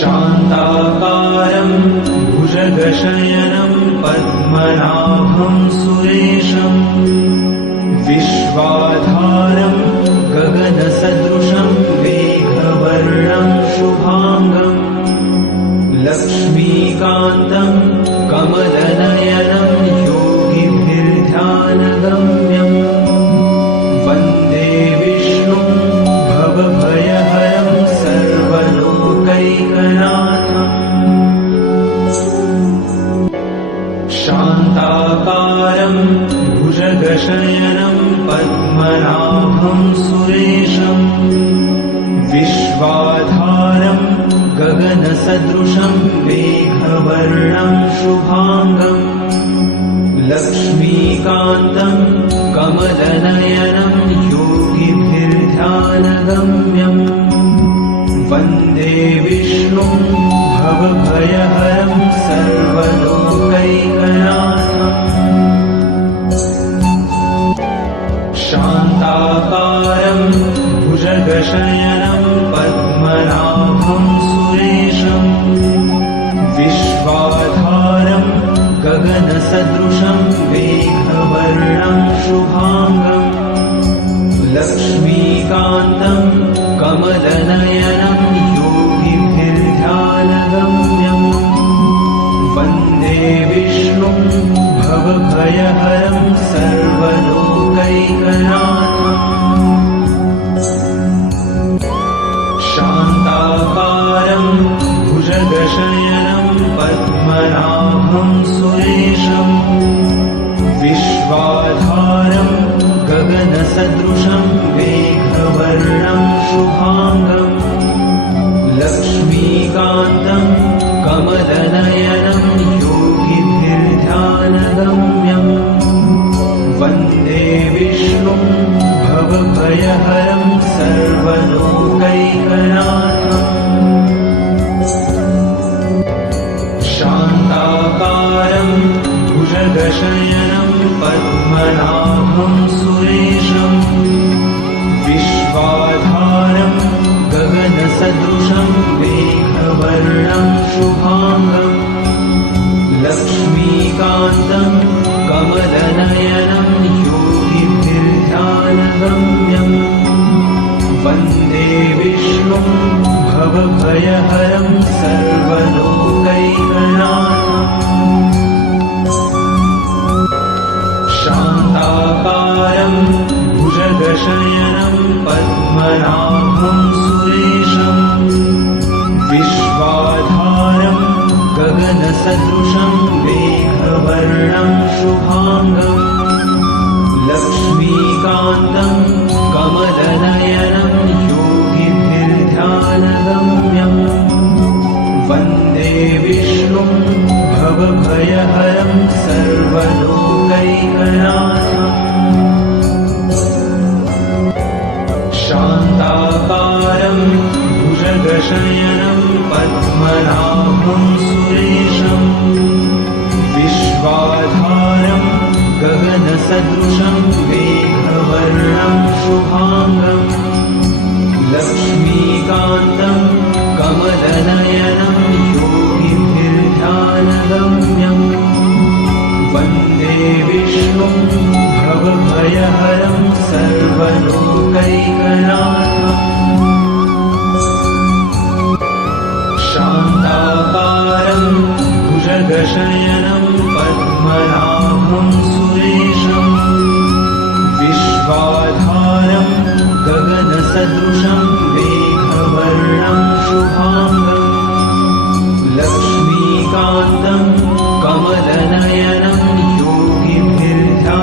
शान्ताकारं भुजगशयनं पद्मनाभं सुरेशं विश्वाधारं गगनसदृशं मेघवर्णं शुभांगं लक्ष्मीकान्तं कमलनयनं योगिभिर्ध्यानगम्यं वन्दे विष्णुं भवभयहरं सर्वलोकैकनाथम् शान्ताकारं भुजगशयनं पद्मनाभं सुरेशं विश्वाधारं गगनसदृशं मेघवर्णं शुभांगं लक्ष्मीकान्तं कमलनयनं योगिभिर्ध्यानगम्यं वन्दे विष्णुं भवभयहरं सर्वलोकैकनाथम् शान्ताकारं भुजगशयनं पद्मनाभं सुरेशं विश्वाधारं गगनसदृशं मेघवर्णं शुभांगं लक्ष्मीकान्तं कमलनयनं योगिभिर्ध्यानगम्यं वन्दे विष्णुं भवभयहरं सर्वलोकैकनाथम् शान्ताकारं भुजगशयनं पद्मनाभं सुरेशं विश्वाधारं गगनसदृशं मेघवर्णं शुभांगं लक्ष्मीकान्तं कमलनयनं योगिभिर्ध्यानगम्यं वन्दे विष्णुं भवभयहरं सर्वलोकैकनाथम् शान्ताकारं भुजगशयनं पद्मनाभं सुरेशं विश्वाधारं गगनसदृशं मेघवर्णं शुभांगं लक्ष्मीकान्तं कमलनयनं योगिभिर्ध्यानगम्यं वन्दे विष्णुं भवभयहरं सर्वलोकैकनाथम् शान्ताकारं भुजगशयनं पद्मनाभं सुरेशं विश्वाधारं गगनसदृशं मेघवर्णं शुभांगं लक्ष्मीकान्तं कमलनयनं योगिभिर्ध्यानगम्यं वन्दे विष्णुं भवभयहरं सर्वलोकैकनाथम् शान्ताकारं भुजगशयनं पद्मनाभं सुरेशं विश्वाधारं गगनसदृशं मेघवर्णं शुभांगं लक्ष्मीकान्तं कमलनयनं योगिभिर्ध्यानगम्यं वन्दे विष्णुं भवभयहरं सर्वलोकैकनाथम् शान्ताकारं भुजगशयनं पद्मनाभं सुरेशं विश्वाधारं गगनसदृशं मेघवर्णं शुभांगं लक्ष्मीकान्तं कमलनयनं योगिभिर्ध्यानगम्यं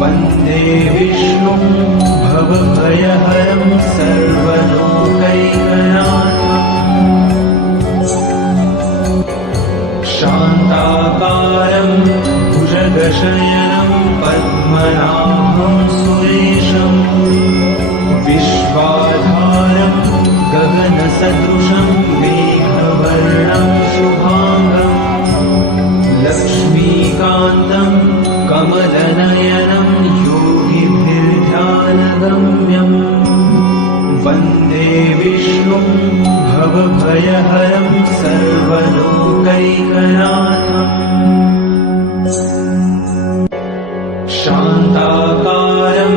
वन्दे विष्णुं भवभयहरं सर्वलोकैकनाथम् शान्ताकारं भुजगशयनं पद्मनाभं सुरेशं विश्वाधारं गगनसदृशं मेघवर्णं शुभांगं लक्ष्मीकान्तं कमलनयनं योगिभिर्ध्यानगम्यं वन्दे विष्णुं भवभयहरं सर्वलोकैकनाथम् शान्ताकारं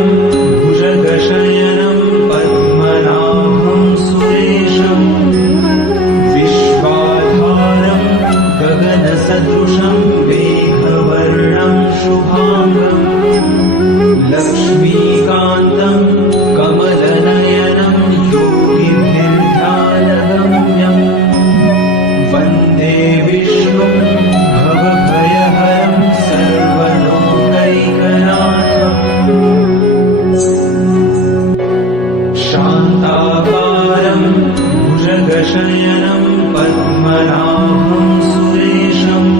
भुजगशयनं पद्मनाभं सुरेशम् विश्वाधारं गगनसदृशं मेघवर्णं शुभाङ्गम् लक्ष्मीकान्तं कमलनयनं योगिभिर्ध्यानगम्यम् वन्दे विष्णुं भवभयहरं सर्वलोकैकनाथम् शान्ताकारं भुजगशयनं पद्मनाभं सुरेशम्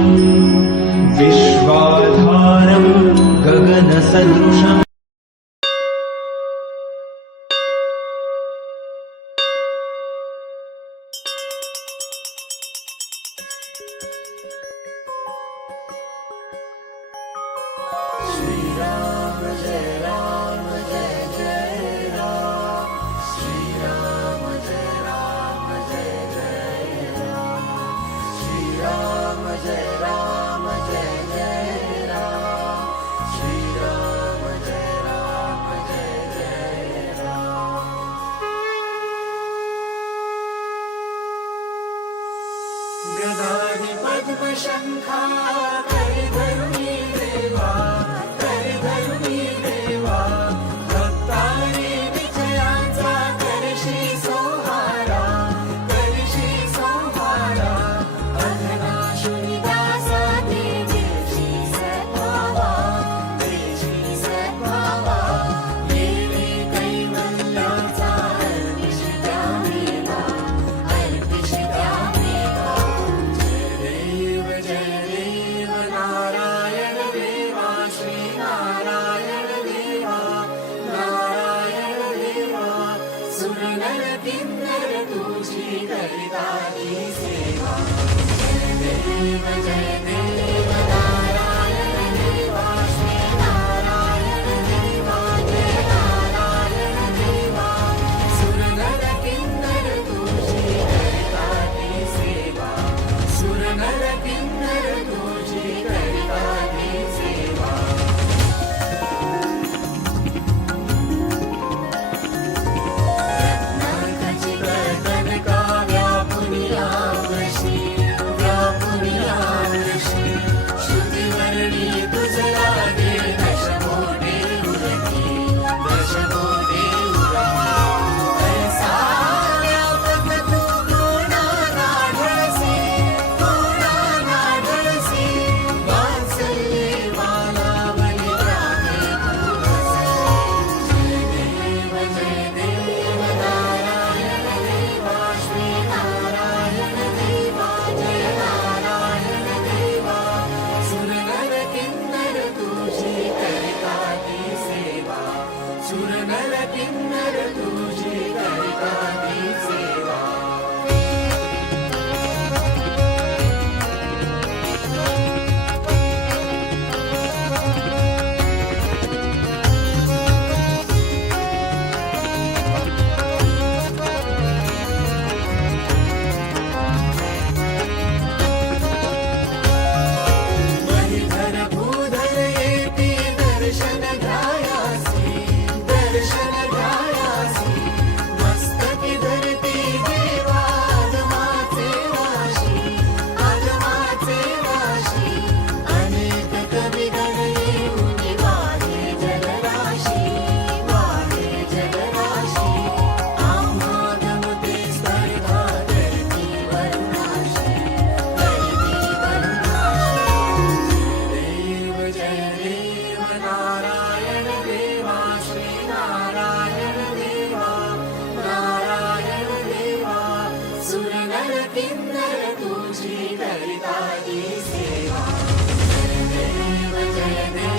विश्वाधारं गगनसदृशम् श्रीराम जय राम जय जय राम श्रीराम जय राम जय जय राम श्रीराम जय राम जय जय राम श्रीराम जय राम जय जय राम गदाधि पद्मशंखा करिधरुणी देवा करिधरुणी देवा भक्तारी विजयाचा करशी सोहारा अघनाशुनी दासा देशी सद्भावा येणे कैवल्याचा अर्पिष द्यावेला जय देव नारायण देवा श्री नारायण देवा सुरनर किन्नर तुझी करिताची सेवा जय देव नारायण देवा श्री नारायण देवा जय नारायण देवा सुरनर किन्नर तुझी करिताची सेवा सुरनर किन्नर तुझी करिताची सेवा रत्नाखचित कनका व्यापुनियावशी श्रुतिवर्णी तुझ लागे दशमोटे उरकी ऐसा व्यापक तू कोणा नाढळसी वात्सल्ये वाला बलिरामे तू जय देव नारायण देवा श्री नारायण देवा जय नारायण देवा सुरनर किन्नर तुझी करिताची सेवा सुरनर किन्नर तुझी करिताची सेवा महीधर भूधर येती दर्शन घ्यायासी मस्तकी धरती देवा आगमाचे वाशी अनेक कविगण येऊन वाहे जलराशी आम्हा गमते स्पर्धा धरती वरुणाशी जय देव नारायण देवा श्री नारायण देवा सुरनर किन्नर तुझी करिताची सेवा जय देव